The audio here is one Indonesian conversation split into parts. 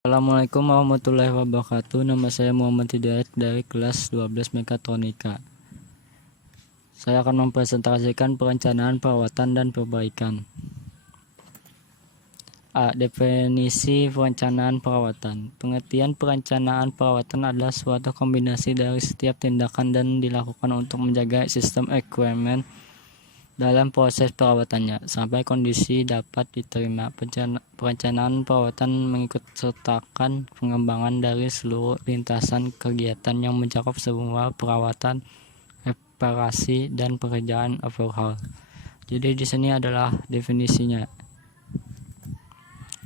Assalamualaikum warahmatullahi wabarakatuh. Nama saya Muhammad Hidayat dari kelas 12 Mekatronika. Saya akan mempresentasikan perencanaan, perawatan, dan perbaikan. A. Definisi perencanaan perawatan. Pengertian perencanaan perawatan adalah suatu kombinasi dari setiap tindakan dan dilakukan untuk menjaga sistem equipment dalam proses perawatannya sampai kondisi dapat diterima. Perencanaan perawatan mengikut sertakan pengembangan dari seluruh lintasan kegiatan yang mencakup semua perawatan, reparasi, dan pekerjaan overhaul. Jadi di sini adalah definisinya.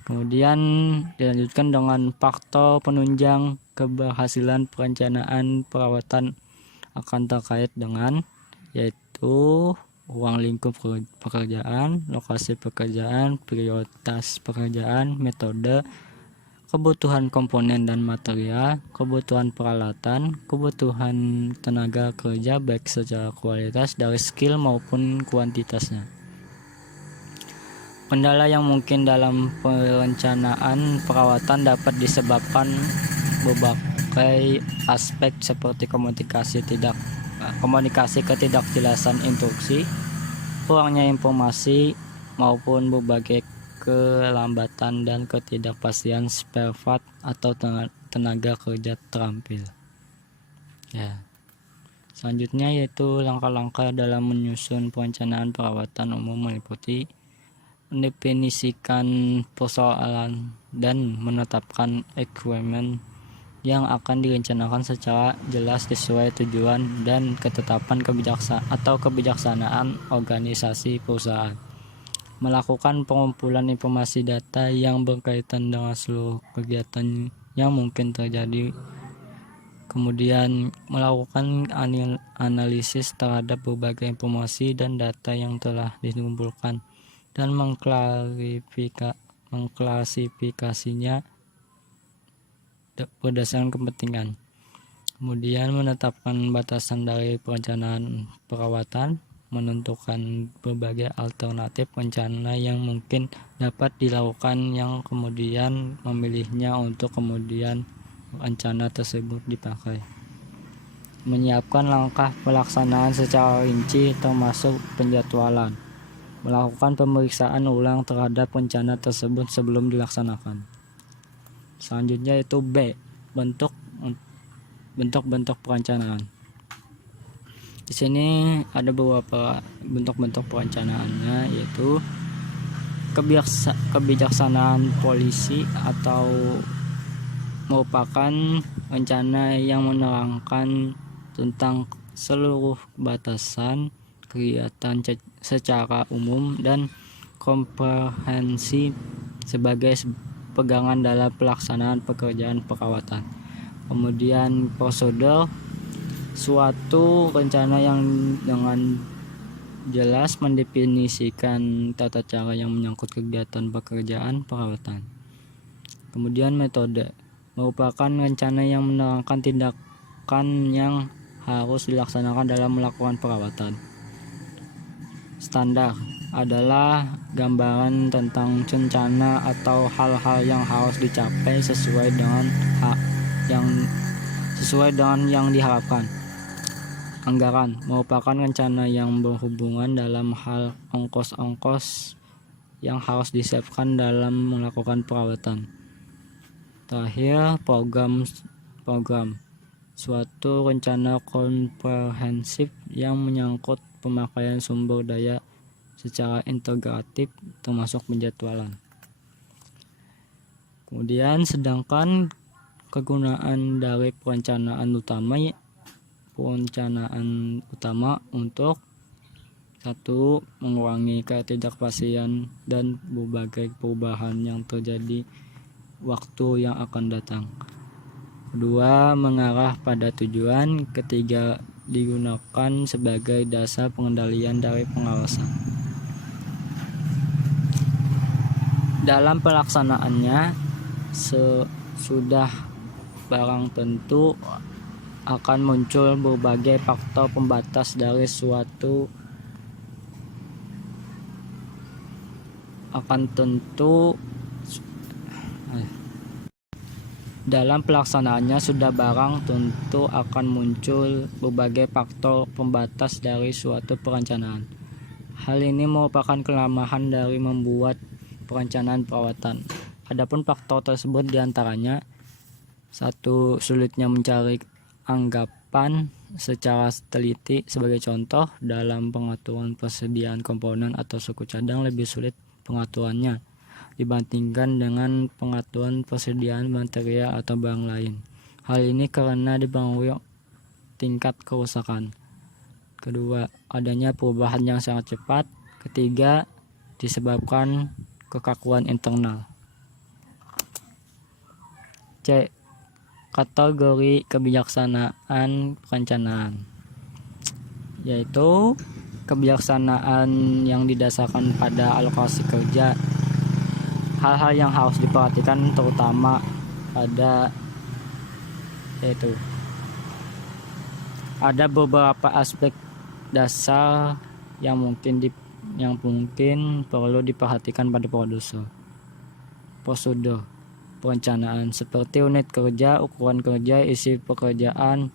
Kemudian dilanjutkan dengan faktor penunjang keberhasilan perencanaan perawatan akan terkait dengan yaitu ruang lingkup pekerjaan, lokasi pekerjaan, prioritas pekerjaan, metode, kebutuhan komponen dan material, kebutuhan peralatan, kebutuhan tenaga kerja baik secara kualitas dari skill maupun kuantitasnya. Kendala yang mungkin dalam perencanaan perawatan dapat disebabkan berbagai aspek seperti komunikasi ketidakjelasan instruksi, kurangnya informasi, maupun berbagai kelambatan dan ketidakpastian spare part atau tenaga kerja terampil. Selanjutnya yaitu langkah-langkah dalam menyusun perencanaan perawatan umum meliputi mendefinisikan persoalan dan menetapkan equipment yang akan direncanakan secara jelas sesuai tujuan dan ketetapan kebijaksanaan organisasi perusahaan. Melakukan pengumpulan informasi data yang berkaitan dengan seluruh kegiatan yang mungkin terjadi. Kemudian melakukan analisis terhadap berbagai informasi dan data yang telah dikumpulkan dan mengklasifikasinya berdasarkan kepentingan. Kemudian menetapkan batasan dari perencanaan perawatan, menentukan berbagai alternatif rencana yang mungkin dapat dilakukan yang kemudian memilihnya untuk kemudian rencana tersebut dipakai. Menyiapkan langkah pelaksanaan secara rinci termasuk penjadwalan. Melakukan pemeriksaan ulang terhadap rencana tersebut sebelum dilaksanakan. Selanjutnya itu B, bentuk-bentuk perencanaan. Di sini ada beberapa bentuk-bentuk perencanaannya, yaitu kebijaksanaan polisi atau merupakan rencana yang menerangkan tentang seluruh batasan kegiatan secara umum dan komprehensif sebagai pegangan dalam pelaksanaan pekerjaan perawatan. Kemudian prosedur, suatu rencana yang dengan jelas mendefinisikan tata cara yang menyangkut kegiatan pekerjaan perawatan. Kemudian metode, merupakan rencana yang menerangkan tindakan yang harus dilaksanakan dalam melakukan perawatan. Standar adalah gambaran tentang rencana atau hal-hal yang harus dicapai sesuai dengan yang diharapkan. Anggaran merupakan rencana yang berhubungan dalam hal ongkos-ongkos yang harus disiapkan dalam melakukan perawatan. Terakhir, program suatu rencana komprehensif yang menyangkut pemakaian sumber daya secara integratif termasuk penjadwalan. Kemudian sedangkan kegunaan dari perencanaan utama untuk 1. Mengurangi ketidakpastian dan berbagai perubahan yang terjadi waktu yang akan datang. 2. Mengarah pada tujuan. 3. Digunakan sebagai dasar pengendalian dari pengawasan. Dalam pelaksanaannya, sudah barang tentu akan muncul berbagai faktor pembatas dari suatu Dalam pelaksanaannya sudah barang tentu akan muncul berbagai faktor pembatas dari suatu perencanaan. Hal ini merupakan kelemahan dari membuat perencanaan perawatan. Adapun faktor tersebut diantaranya: satu, sulitnya mencari anggapan secara teliti. Sebagai contoh, dalam pengaturan persediaan komponen atau suku cadang lebih sulit pengaturannya dibandingkan dengan pengaturan persediaan material atau barang lain. Hal ini karena dipengaruhi tingkat kerusakan. Kedua, adanya perubahan yang sangat cepat. Ketiga, disebabkan kekakuan internal. C. Kategori kebijaksanaan perencanaan, yaitu kebijaksanaan yang didasarkan pada alokasi kerja. Hal-hal yang harus diperhatikan terutama pada yaitu ada beberapa aspek dasar yang mungkin perlu diperhatikan pada prosedur perencanaan, seperti unit kerja, ukuran kerja, isi pekerjaan,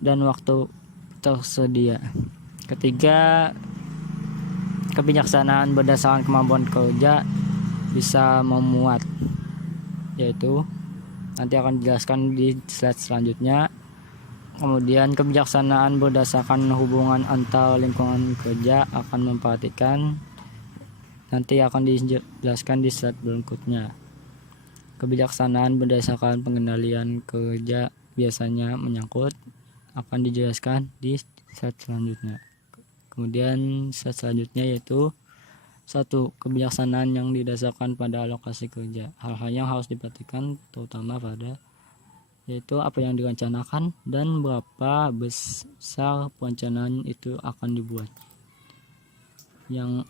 dan waktu tersedia. Ketiga, kebijaksanaan berdasarkan kemampuan kerja bisa memuat, yaitu nanti akan dijelaskan di slide selanjutnya. Kemudian kebijaksanaan berdasarkan hubungan antar lingkungan kerja akan memperhatikan, nanti akan dijelaskan di slide berikutnya. Kebijaksanaan berdasarkan pengendalian kerja biasanya menyangkut, akan dijelaskan di slide selanjutnya. Kemudian slide selanjutnya yaitu satu, kebijaksanaan yang didasarkan pada alokasi kerja. Hal-hal yang harus diperhatikan terutama pada yaitu apa yang direncanakan dan berapa besar perencanaan itu akan dibuat. Yang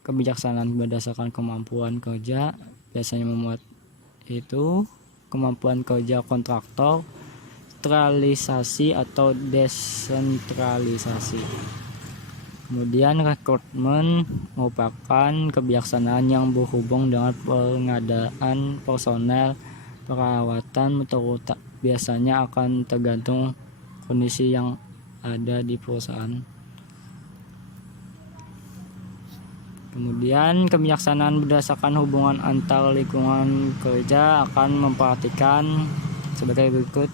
kebijaksanaan berdasarkan kemampuan kerja biasanya memuat itu kemampuan kerja kontraktor, sentralisasi atau desentralisasi. Kemudian rekrutmen merupakan kebijaksanaan yang berhubung dengan pengadaan personel perawatan, biasanya akan tergantung kondisi yang ada di perusahaan. Kemudian kebijaksanaan berdasarkan hubungan antar lingkungan kerja akan memperhatikan sebagai berikut: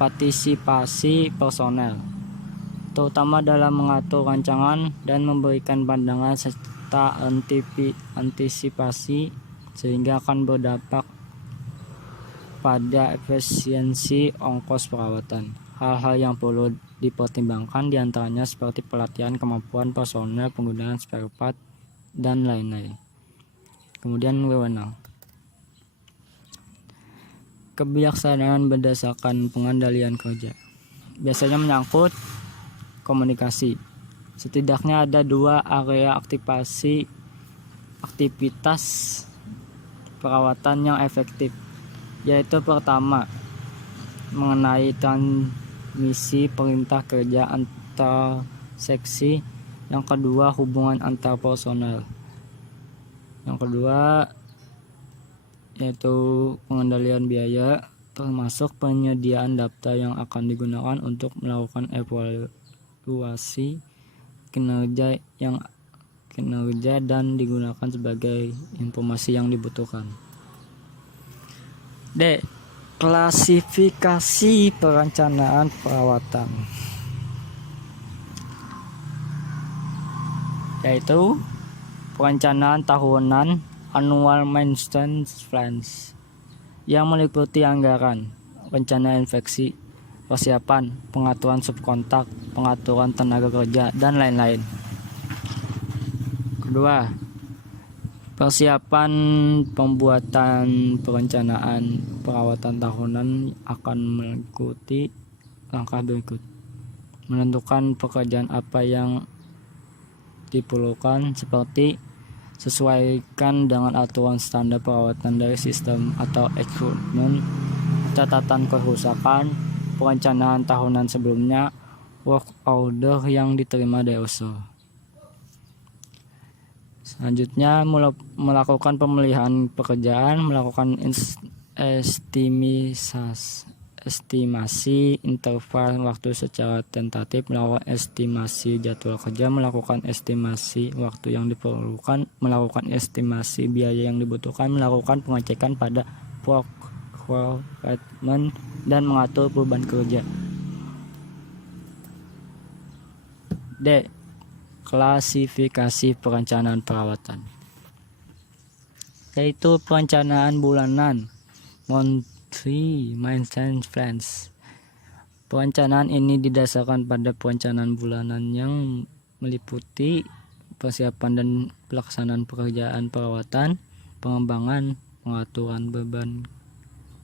partisipasi personel, terutama dalam mengatur rancangan dan memberikan pandangan serta antisipasi sehingga akan berdampak pada efisiensi ongkos perawatan. Hal-hal yang perlu dipertimbangkan diantaranya seperti pelatihan kemampuan personel, penggunaan spare part, dan lain-lain. Kemudian wewenang. Kebijaksanaan berdasarkan pengendalian kerja biasanya menyangkut komunikasi. Setidaknya ada dua area aktivitas perawatan yang efektif, yaitu pertama, mengenai transmisi perintah kerja antar seksi. Yang kedua, hubungan antar personel. Yang kedua yaitu pengendalian biaya, termasuk penyediaan daftar yang akan digunakan untuk melakukan evaluasi kinerja dan digunakan sebagai informasi yang dibutuhkan. D. Klasifikasi perencanaan perawatan, yaitu perencanaan tahunan annual maintenance plans yang meliputi anggaran, rencana infeksi, persiapan, pengaturan subkontak, pengaturan tenaga kerja, dan lain-lain. Kedua, persiapan pembuatan perencanaan perawatan tahunan akan mengikuti langkah berikut: menentukan pekerjaan apa yang diperlukan, seperti sesuaikan dengan aturan standar perawatan dari sistem atau equipment, catatan kerusakan, perencanaan tahunan sebelumnya, work order yang diterima dari usaha. Selanjutnya melakukan pemilihan pekerjaan, melakukan estimasi interval waktu secara tentatif, melakukan estimasi jadwal kerja, melakukan estimasi waktu yang diperlukan, melakukan estimasi biaya yang dibutuhkan, melakukan pengecekan pada requirement, dan mengatur beban kerja. D. Klasifikasi perencanaan perawatan, yaitu perencanaan bulanan monthly maintenance plans. Perencanaan ini didasarkan pada perencanaan bulanan yang meliputi persiapan dan pelaksanaan pekerjaan perawatan, pengembangan, pengaturan beban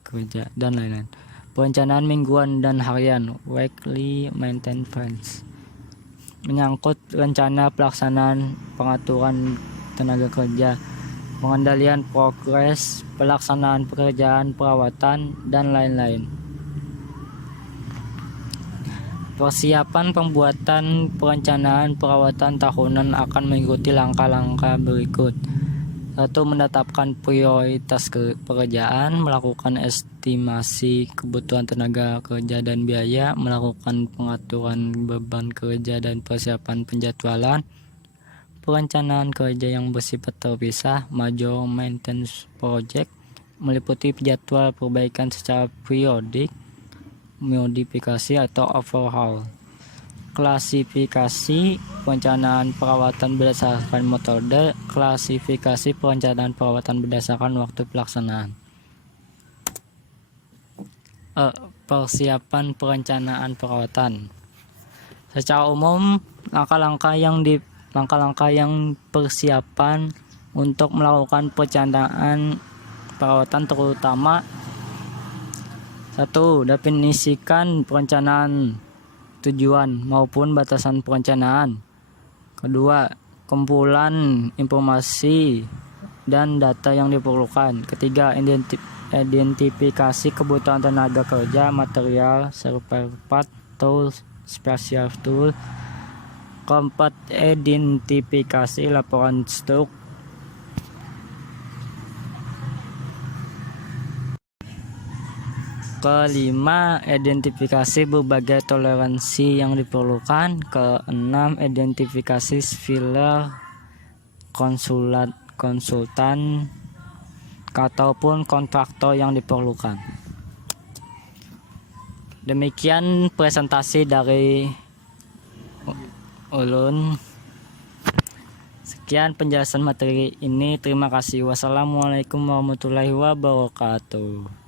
kerja, dan lain-lain. Perencanaan mingguan dan harian weekly maintenance plans menyangkut rencana pelaksanaan pengaturan tenaga kerja, pengendalian progres, pelaksanaan pekerjaan perawatan, dan lain-lain. Persiapan pembuatan perencanaan perawatan tahunan akan mengikuti langkah-langkah berikut. 1. Menetapkan prioritas pekerjaan, melakukan estimasi kebutuhan tenaga kerja dan biaya, melakukan pengaturan beban kerja dan persiapan penjadwalan. Perencanaan kerja yang bersifat terpisah, major maintenance project, meliputi jadwal perbaikan secara periodik, modifikasi atau overhaul. Klasifikasi perencanaan perawatan berdasarkan metode, klasifikasi perencanaan perawatan berdasarkan waktu pelaksanaan. Persiapan perencanaan perawatan. Secara umum, langkah-langkah yang persiapan untuk melakukan perencanaan perawatan terutama: 1. Definisikan perencanaan, tujuan maupun batasan perencanaan. 2. Kumpulan informasi dan data yang diperlukan. 3. Identifikasi kebutuhan tenaga kerja, material, spare part, tools, special tool. 4. Identifikasi laporan stok. 5. Identifikasi berbagai toleransi yang diperlukan. 6. Identifikasi filler, konsultan ataupun kontraktor yang diperlukan. Demikian presentasi dari ulun. Sekian penjelasan materi ini. Terima kasih. Wassalamualaikum warahmatullahi wabarakatuh.